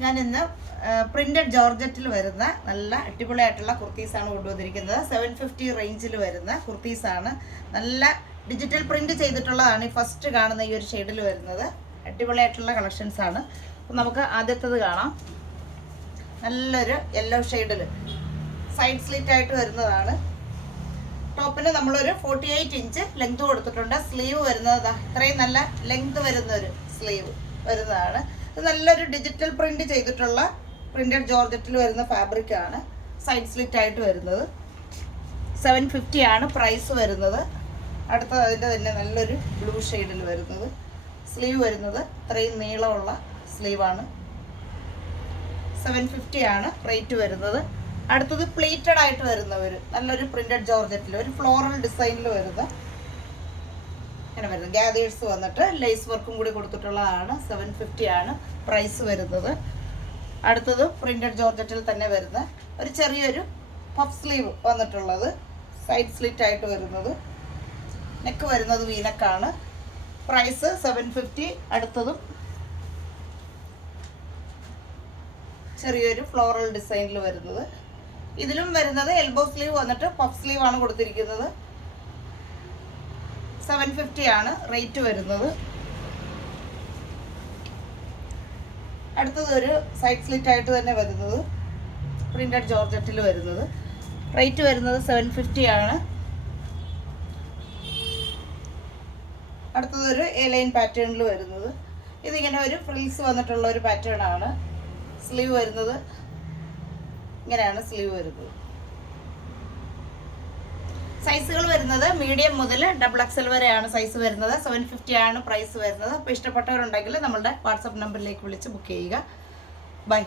ഞാൻ ഇന്ന് പ്രിന്റഡ് ജോർജറ്റിൽ വരുന്ന നല്ല അടിപൊളിയായിട്ടുള്ള കുർത്തീസാണ് കൊണ്ടുവന്നിരിക്കുന്നത്. 750 റേഞ്ചിൽ വരുന്ന കുർത്തീസാണ്. നല്ല ഡിജിറ്റൽ പ്രിന്റ് ചെയ്തിട്ടുള്ളതാണ്. ഈ ഫസ്റ്റ് കാണുന്ന ഈ ഒരു ഷെയ്ഡിൽ വരുന്നത് അടിപൊളിയായിട്ടുള്ള കളക്ഷൻസാണ്. അപ്പം നമുക്ക് ആദ്യത്തേത് കാണാം. നല്ലൊരു യെല്ലോ ഷെയ്ഡിൽ സൈഡ് സ്ലിറ്റ് ആയിട്ട് വരുന്നതാണ്. ടോപ്പിന് നമ്മളൊരു 48 ഇഞ്ച് ലെങ്ത് കൊടുത്തിട്ടുണ്ട്. സ്ലീവ് വരുന്നത് ഇത്രയും നല്ല ലെങ്ത് വരുന്നൊരു സ്ലീവ് വരുന്നതാണ്. ഇത് നല്ലൊരു ഡിജിറ്റൽ പ്രിന്റ് ചെയ്തിട്ടുള്ള പ്രിന്റഡ് ജോർജറ്റിൽ വരുന്ന ഫാബ്രിക് ആണ്. സൈഡ് സ്ലിറ്റ് ആയിട്ട് വരുന്നത് 750 ആണ് പ്രൈസ് വരുന്നത്. അടുത്ത അതിൻ്റെ തന്നെ നല്ലൊരു ബ്ലൂ ഷെയ്ഡിൽ വരുന്നത് സ്ലീവ് വരുന്നത് ഇത്രയും നീളമുള്ള സ്ലീവാണ്. 750 ആണ് റേറ്റ് വരുന്നത്. അടുത്തത് പ്ലീറ്റഡ് ആയിട്ട് വരുന്നവർ നല്ലൊരു പ്രിന്റഡ് ജോർജറ്റിൽ ഒരു ഫ്ലോറൽ ഡിസൈനിൽ വരുന്ന ഇങ്ങനെ വരുന്നത് ഗാദേഴ്സ് വന്നിട്ട് ലേസ് വർക്കും കൂടി കൊടുത്തിട്ടുള്ളതാണ്. 750 ആണ് പ്രൈസ് വരുന്നത്. അടുത്തത് പ്രിന്റഡ് ജോർജറ്റിൽ തന്നെ വരുന്ന ഒരു ചെറിയൊരു പഫ് സ്ലീവ് വന്നിട്ടുള്ളത് സൈഡ് സ്ലിറ്റ് ആയിട്ട് വരുന്നത്. നെക്ക് വരുന്നത് വീനക്കാണ്. പ്രൈസ് 750. അടുത്തതും ചെറിയൊരു ഫ്ലോറൽ ഡിസൈനിൽ വരുന്നത്. ഇതിലും വരുന്നത് എൽബോ സ്ലീവ് വന്നിട്ട് പഫ് സ്ലീവ് ആണ് കൊടുത്തിരിക്കുന്നത്. 750 ആണ് റേറ്റ് വരുന്നത്. അടുത്തത് ഒരു സൈഡ് സ്ലിറ്റ് ആയിട്ട് തന്നെ വരുന്നത് പ്രിന്റഡ് ജോർജറ്റിൽ വരുന്നത്. റേറ്റ് വരുന്നത് 750 ആണ്. അടുത്തതൊരു എ ലൈൻ പാറ്റേണിൽ വരുന്നത്. ഇതിങ്ങനെ ഒരു ഫ്രിൽസ് വന്നിട്ടുള്ള ഒരു പാറ്റേൺ ആണ്. സ്ലീവ് വരുന്നത് ഇങ്ങനെയാണ് സ്ലീവ് വരുന്നത്. സൈസുകൾ വരുന്നത് മീഡിയം മുതൽ XXL വരെയാണ് സൈസ് വരുന്നത്. 750 ആണ് പ്രൈസ് വരുന്നത്. അപ്പോൾ ഇഷ്ടപ്പെട്ടവരുണ്ടെങ്കിൽ നമ്മളുടെ വാട്സപ്പ് നമ്പറിലേക്ക് വിളിച്ച് ബുക്ക് ചെയ്യുക. ബൈ.